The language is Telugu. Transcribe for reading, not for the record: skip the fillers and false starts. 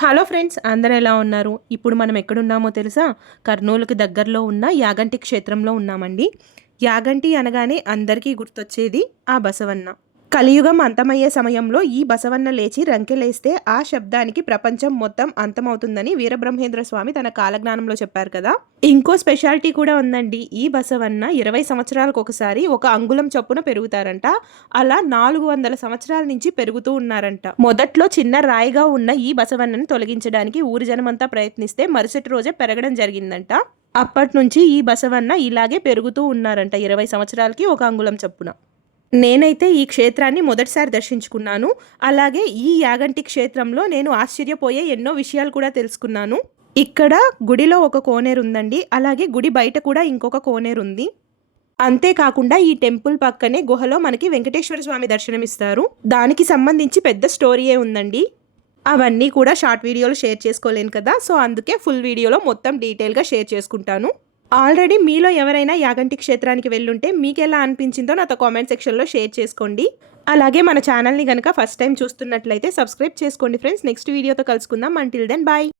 హలో ఫ్రెండ్స్, అందరూ ఎలా ఉన్నారు? ఇప్పుడు మనం ఎక్కడున్నామో తెలుసా? కర్నూలుకి దగ్గరలో ఉన్న యాగంటి క్షేత్రంలో ఉన్నామండి. యాగంటి అనగానే అందరికీ గుర్తొచ్చేది ఆ బసవన్న. కలియుగం అంతమయ్యే సమయంలో ఈ బసవన్న లేచి రంకెలేస్తే ఆ శబ్దానికి ప్రపంచం మొత్తం అంతమవుతుందని వీరబ్రహ్మేంద్ర స్వామి తన కాలజ్ఞానంలో చెప్పారు కదా. ఇంకో స్పెషాలిటీ కూడా ఉందండి. ఈ బసవన్న 20 సంవత్సరాలకు ఒకసారి ఒక అంగుళం చొప్పున పెరుగుతారంట. అలా 400 సంవత్సరాల నుంచి పెరుగుతూ ఉన్నారంట. మొదట్లో చిన్న రాయిగా ఉన్న ఈ బసవన్నను తొలగించడానికి ఊరి జనమంతా ప్రయత్నిస్తే మరుసటి రోజే పెరగడం జరిగిందంట. అప్పటి నుంచి ఈ బసవన్న ఇలాగే పెరుగుతూ ఉన్నారంట, 20 సంవత్సరాలకి ఒక అంగుళం చొప్పున. నేనైతే ఈ క్షేత్రాన్ని మొదటిసారి దర్శించుకున్నాను. అలాగే ఈ యాగంటి క్షేత్రంలో నేను ఆశ్చర్యపోయే ఎన్నో విషయాలు కూడా తెలుసుకున్నాను. ఇక్కడ గుడిలో ఒక కోనేరు ఉందండి. అలాగే గుడి బయట కూడా ఇంకొక కోనేరు ఉంది. అంతేకాకుండా ఈ టెంపుల్ పక్కనే గుహలో మనకి వెంకటేశ్వర స్వామి దర్శనమిస్తారు. దానికి సంబంధించి పెద్ద స్టోరీయే ఉందండి. అవన్నీ కూడా షార్ట్ వీడియోలో షేర్ చేసుకోలేను కదా, సో అందుకే ఫుల్ వీడియోలో మొత్తం డీటెయిల్గా షేర్ చేసుకుంటాను. ఆల్రెడీ మీలో ఎవరైనా యాగంటి క్షేత్రానికి వెళ్ళుంటే మీకు ఎలా అనిపించిందో నాతో కామెంట్ సెక్షన్లో షేర్ చేసుకోండి. అలాగే మన ఛానల్ని కనుక ఫస్ట్ టైం చూస్తున్నట్లయితే సబ్స్క్రైబ్ చేసుకోండి ఫ్రెండ్స్. నెక్స్ట్ వీడియోతో కలుసుకుందాం. Until then bye.